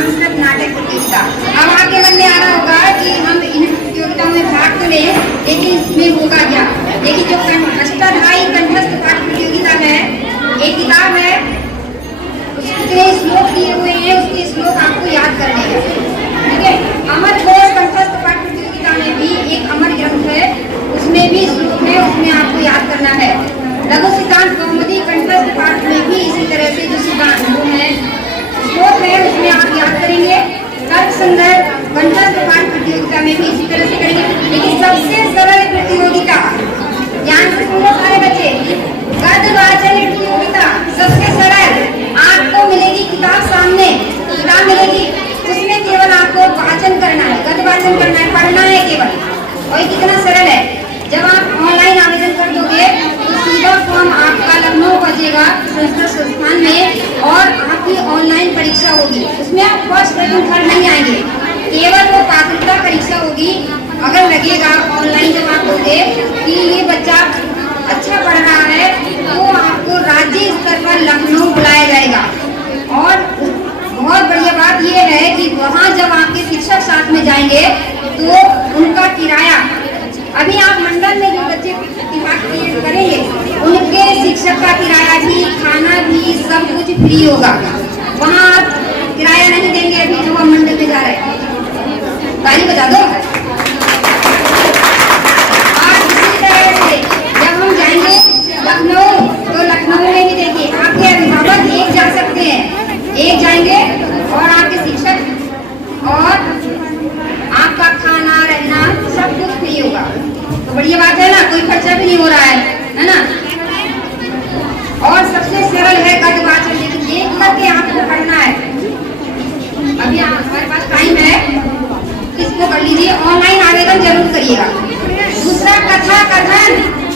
संस्कृत नाटक प्रतियोगिता। अब आपके मन में आ रहा होगा कि हम इन प्रतियोगिताओं में भाग तो लें, लेकिन इसमें होगा क्या। लेकिन जो अष्टाध्यायी कंठस्थ पाठ प्रतियोगिता है, एक किताब है, उसके श्लोक दिए हुए हैं, उसके श्लोक आपको याद करने हैं, ठीक है। अमर घोष कंठस्थ पाठ प्रतियोगिता में भी एक अमर ग्रंथ है, उसमें भी श्लोक है, उसमें आपको याद करना है। लघु सिद्धांत कौमुदी कंठस्थ पाठ में भी इसी तरह से जो सिद्धांत है श्लोक है, उसमें आप याद करेंगे। तर्क संदर्भ कंठस्थ पाठ प्रतियोगिता में भी इसी तरह से करेंगे। लेकिन सबसे सरल प्रतियोगिता, ध्यान से सुनो सारे बच्चे, गद्य वाचन प्रतियोगिता सबसे सरल। आपको मिलेगी किताब सामने, किताब मिलेगी, उसमें केवल आपको वाचन करना है, गद्य वाचन करना है, पढ़ना है केवल। और कितना सरल है। जब आप ऑनलाइन आवेदन कर दोगे तो सीधा फॉर्म आपका लखनऊ पहुंचेगा संस्कृत संस्थान में और आपकी ऑनलाइन परीक्षा होगी। उसमें आप फर्स्ट सेकंड थर्ड नहीं आएंगे, केवल वो पात्रता परीक्षा होगी। अगर लगेगा ऑनलाइन जब आप दोगे कि ये बच्चा अच्छा पढ़ रहा है तो आपको राज्य स्तर पर लखनऊ बुलाया जाएगा। और बहुत बढ़िया बात यह है कि वहाँ जब आपके शिक्षक साथ में जाएंगे तो उनका किराया, अभी आप मंडल में जो बच्चे प्रतिभाग करेंगे उनके शिक्षक का किराया भी, खाना भी, सब कुछ फ्री होगा। वहाँ आप किराया नहीं देंगे अभी जो हम मंडल में जा रहे हैं। ताली बजा दो। और इसी तरह से जब हम जाएंगे लखनऊ तो लखनऊ में भी देखिए आपके अभिभावक एक जा सकते हैं, एक जाएंगे और आपके शिक्षक और आपका खाना रहना सब कुछ फ्री होगा। तो बढ़िया बात है ना, कोई खर्चा भी नहीं हो रहा है ना। और सबसे सरल है गद्य वाचन, लेकिन देख करके आपको पढ़ना है। अभी हमारे पास टाइम है, इसको कर लीजिए, ऑनलाइन आवेदन जरूर करिएगा। दूसरा कथा कथन,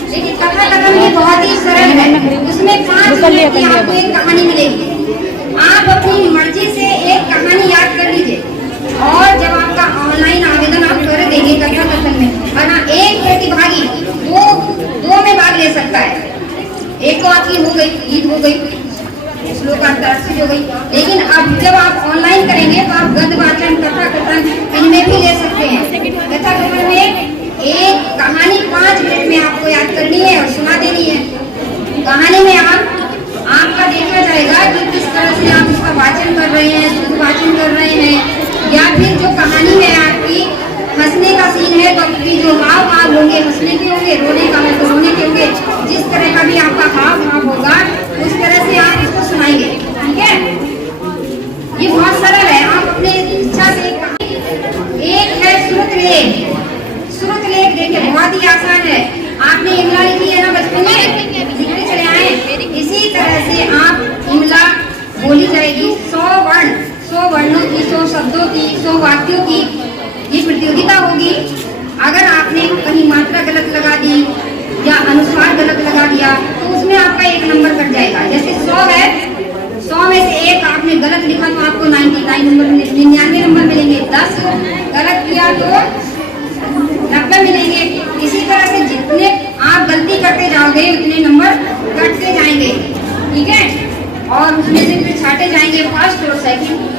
लेकिन कथा कथन भी बहुत ही सरल है। उसमें 5 मिनट की आपको एक कहानी मिलेगी, आप अपनी मर्जी से एक कहानी याद कर लीजिए। और जब आपका ऑनलाइन आवेदन आप कर देंगे कथा कथन में, और हाँ, एक प्रतिभागी दो में भाग ले सकता है। एक तो आपकी हो गई, गीत हो गई, श्लोकांतराक्षरी हो गई, लेकिन अब जब आप ऑनलाइन करेंगे तो आप गद्य वाचन, कथा कथन इनमें भी ले सकते हैं। कथा कथन में एक कहानी 5 मिनट में आपको याद करनी है और सुना देनी है। कहानी में आपका देखा जाएगा कि किस तरह से आप उसका वाचन कर रहे हैं, शुद्ध वाचन कर रहे हैं, या फिर जो कहानी है आपकी हंसने का सीन है तो आपकी जो हाव भाव होंगे हंसने के होंगे, रोने का है तो रोने के होंगे। जिस तरह का भी आपका हाव भाव होगा उस तरह से आप इसको सुनाएंगे, ठीक है। ये बहुत सरल है, आप अपने इच्छा से। एक है श्रुत लेख। श्रुत लेख देखिए बहुत ही आसान है, आपने इमला लिखी है ना बचपन में, लिखते चले आए। इसी तरह से आप इमला बोली जाएगी 100 वर्ण, 100 वर्णों की, 100 शब्दों की, 100 वाक्यों की ये प्रतियोगिता होगी। अगर आपने कहीं मात्रा गलत लगा दी या अनुस्वार गलत लगा दिया तो उसमें आपका 1 नंबर कट जाएगा। जैसे 100 है, 100 में से 1 आपने गलत लिखा तो आपको 99 नंबर, 99 नंबर मिलेंगे। 10 गलत किया तो 90 मिलेंगे। इसी तरह से जितने आप गलती करते जाओगे उतने नंबर कटते जाएंगे, ठीक है। और उसमें से फिर छाटे जाएंगे फर्स्ट और सेकंड।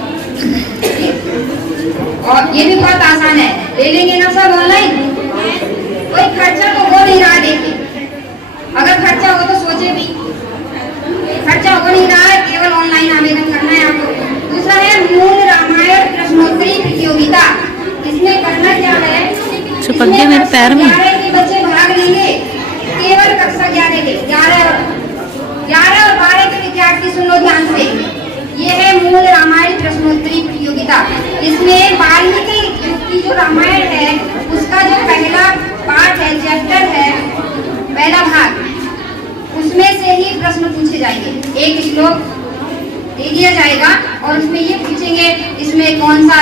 और ये भी बहुत आसान है, ले लेंगे ना सब ऑनलाइन, कोई खर्चा तो हो नहीं रहा। देखिए अगर खर्चा हो तो सोचे भी, खर्चा हो नहीं रहा है, केवल ऑनलाइन आवेदन करना है आपको। दूसरा है मूल रामायण प्रश्नोत्तरी प्रतियोगिता। इसमें करना क्या है, मेरे पैर में 11 के बच्चे भाग लेंगे, केवल कक्षा 11 के, 11 और 12 के विद्यार्थी सुनो ध्यान से। ये है मूल रामायण प्रश्नोत्तरी प्रतियोगिता। इसमें वाल्मीकि की जो रामायण है उसका जो पहला पार्ट है, चैप्टर है, पहला भाग, उसमें से ही प्रश्न पूछे जाएंगे। एक श्लोक दे दिया जाएगा और उसमें ये पूछेंगे इसमें कौन सा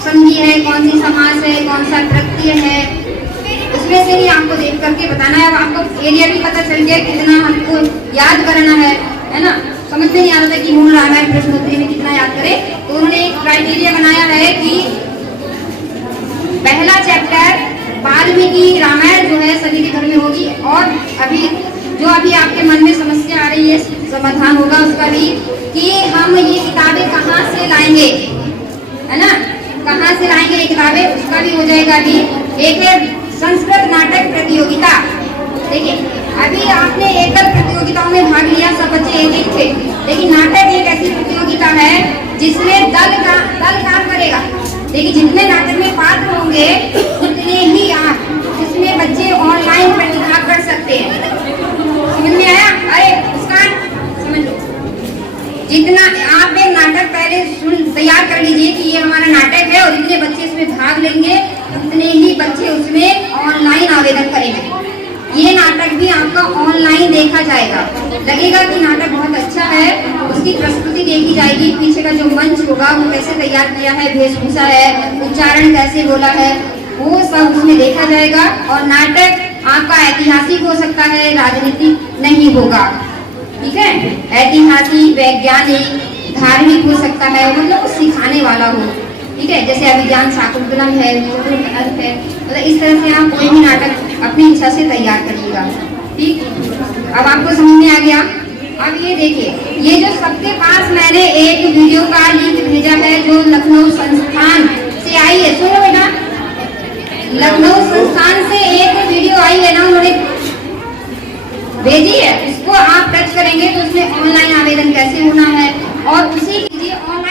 संधि है, कौन सी समास है, कौन सा प्रत्यय है, उसमें से ही आपको देख करके बताना है। अब आपको एरिया भी पता चल गया कितना हमको याद करना है ना। समझ में नहीं आ रहा था कि मूल रामायण प्रश्नोत्तरी में कितना याद करें, तो उन्होंने एक क्राइटेरिया बनाया है कि पहला चैप्टर वाल्मीकि रामायण जो है सभी के घर में होगी, और अभी आपके मन में समस्या आ रही है समाधान होगा उसका भी कि हम ये किताबें कहाँ से लाएंगे। है ना। कहाँ से लाएंगे ये किताबें, उसका भी हो जाएगा। अभी एक है संस्कृत नाटक प्रतियोगिता। देखिए, अभी आपने एकल प्रतियोगिताओं में भाग लिया, सब बच्चे एक एक थे, लेकिन नाटक एक ऐसी प्रतियोगिता है जिसमें दल काम करेगा। देखिए, जितने नाटक में पात्र होंगे उतने ही आप इसमें बच्चे ऑनलाइन प्रतिभाग कर सकते हैं। समझ में आया? अरे मुस्कान, समझ लो, जितना आप एक नाटक पहले तैयार कर लीजिए कि ये हमारा नाटक है और इतने बच्चे इसमें भाग लेंगे, उतने ही बच्चे उसमें ऑनलाइन आवेदन करेंगे। ये नाटक भी आपका ऑनलाइन देखा जाएगा। लगेगा कि नाटक बहुत अच्छा है, उसकी प्रस्तुति देखी जाएगी, पीछे का जो मंच होगा वो कैसे तैयार किया है, वेशभूषा है, उच्चारण कैसे बोला है, वो सब उसमें देखा जाएगा। और नाटक आपका ऐतिहासिक हो सकता है, राजनीतिक नहीं होगा, ठीक है। ऐतिहासिक, वैज्ञानिक, धार्मिक हो सकता है, मतलब वो सिखाने वाला हो, ठीक है। जैसे अभिज्ञान शाकुंतलम है, चतुर्थ अर्थ है, मतलब इस तरह से आप कोई भी नाटक अपनी इच्छा से तैयार करिएगा, ठीक। अब आपको समझ में आ गया। अब ये देखिए, ये जो सबके पास मैंने एक वीडियो का लिंक भेजा है जो लखनऊ संस्थान से आई है, सुनो बेटा, लखनऊ संस्थान से एक वीडियो आई है ना, उन्होंने भेजी है, इसको आप टच करेंगे तो उसमें ऑनलाइन आवेदन कैसे होना है और उसी के लिए ऑनलाइन